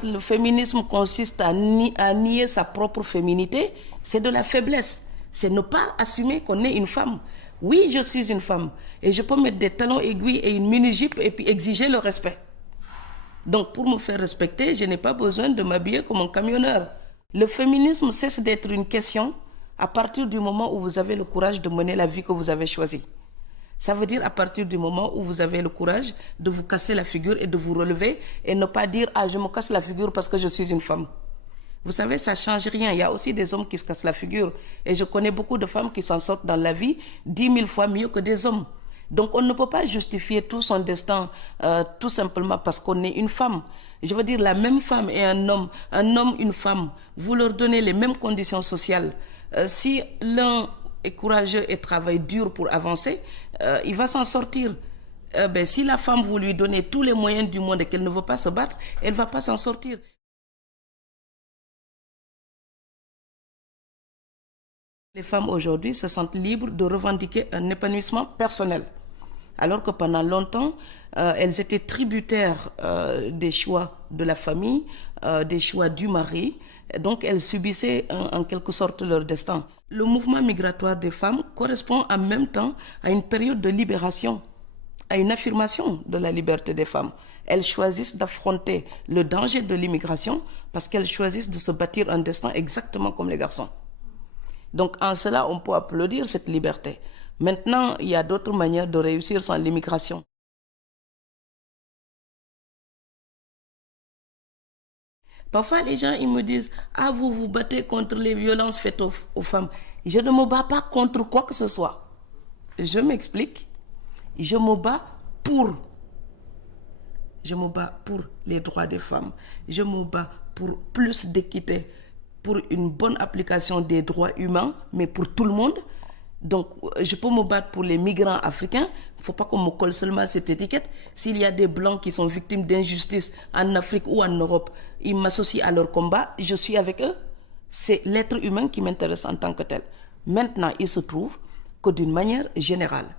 quand le féminisme consiste à nier sa propre féminité, c'est de la faiblesse. C'est ne pas assumer qu'on est une femme. Oui, je suis une femme et je peux mettre des talons aiguilles et une mini-jupe et puis exiger le respect. Donc pour me faire respecter, je n'ai pas besoin de m'habiller comme un camionneur. Le féminisme cesse d'être une question à partir du moment où vous avez le courage de mener la vie que vous avez choisie. Ça veut dire à partir du moment où vous avez le courage de vous casser la figure et de vous relever et ne pas dire « Ah, je me casse la figure parce que je suis une femme ». Vous savez, ça ne change rien. Il y a aussi des hommes qui se cassent la figure. Et je connais beaucoup de femmes qui s'en sortent dans la vie 10 000 fois mieux que des hommes. Donc on ne peut pas justifier tout son destin tout simplement parce qu'on est une femme. Je veux dire, la même femme et un homme, une femme, vous leur donnez les mêmes conditions sociales. Si l'un est courageux et travaille dur pour avancer, il va s'en sortir. Si la femme, vous lui donnez tous les moyens du monde et qu'elle ne veut pas se battre, elle ne va pas s'en sortir. Les femmes aujourd'hui se sentent libres de revendiquer un épanouissement personnel. Alors que pendant longtemps, elles étaient tributaires des choix de la famille, des choix du mari. Donc elles subissaient en quelque sorte leur destin. Le mouvement migratoire des femmes correspond en même temps à une période de libération, à une affirmation de la liberté des femmes. Elles choisissent d'affronter le danger de l'immigration parce qu'elles choisissent de se bâtir un destin exactement comme les garçons. Donc en cela, on peut applaudir cette liberté. Maintenant, il y a d'autres manières de réussir sans l'immigration. Parfois, les gens ils me disent « Ah, vous vous battez contre les violences faites aux femmes. » Je ne me bats pas contre quoi que ce soit. Je m'explique. Je me bats pour. Je me bats pour les droits des femmes. Je me bats pour plus d'équité, pour une bonne application des droits humains, mais pour tout le monde. Donc, je peux me battre pour les migrants africains. Il ne faut pas qu'on me colle seulement cette étiquette. S'il y a des blancs qui sont victimes d'injustice en Afrique ou en Europe, ils m'associent à leur combat, je suis avec eux. C'est l'être humain qui m'intéresse en tant que tel. Maintenant, il se trouve que d'une manière générale,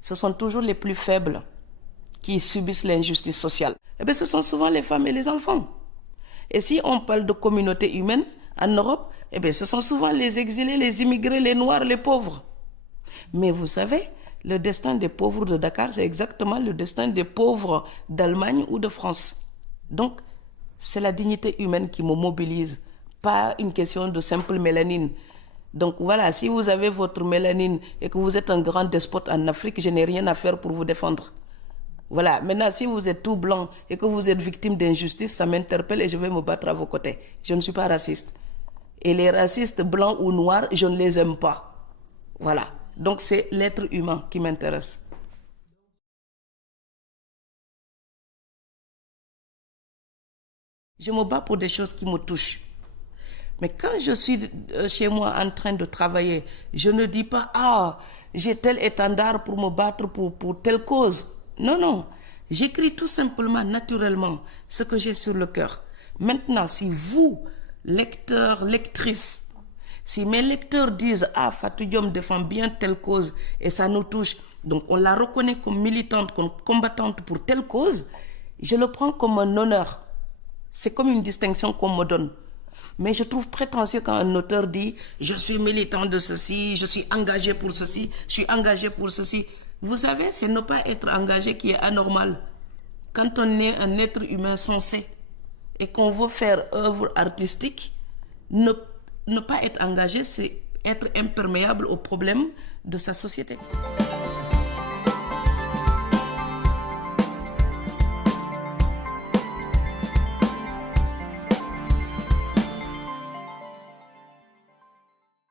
ce sont toujours les plus faibles qui subissent l'injustice sociale. Eh bien, ce sont souvent les femmes et les enfants. Et si on parle de communauté humaine en Europe, eh bien, ce sont souvent les exilés, les immigrés, les noirs, les pauvres. Mais vous savez, le destin des pauvres de Dakar, c'est exactement le destin des pauvres d'Allemagne ou de France. Donc, c'est la dignité humaine qui me mobilise, pas une question de simple mélanine. Donc voilà, si vous avez votre mélanine et que vous êtes un grand despote en Afrique, je n'ai rien à faire pour vous défendre. Voilà, maintenant si vous êtes tout blanc et que vous êtes victime d'injustice, ça m'interpelle et je vais me battre à vos côtés. Je ne suis pas raciste. Et les racistes blancs ou noirs, je ne les aime pas. Voilà. Donc c'est l'être humain qui m'intéresse. Je me bats pour des choses qui me touchent. Mais quand je suis chez moi en train de travailler, je ne dis pas « Ah, j'ai tel étendard pour me battre pour telle cause ». Non, non. J'écris tout simplement, naturellement, ce que j'ai sur le cœur. Maintenant, si vous, lecteurs, lectrices, si mes lecteurs disent « Ah, Fatou Diom défend bien telle cause et ça nous touche », donc on la reconnaît comme militante, comme combattante pour telle cause, je le prends comme un honneur. C'est comme une distinction qu'on me donne. Mais je trouve prétentieux quand un auteur dit « Je suis militant de ceci, je suis engagé pour ceci, je suis engagé pour ceci ». Vous savez, c'est ne pas être engagé qui est anormal. Quand on est un être humain sensé et qu'on veut faire œuvre artistique, ne pas être engagé, c'est être imperméable aux problèmes de sa société.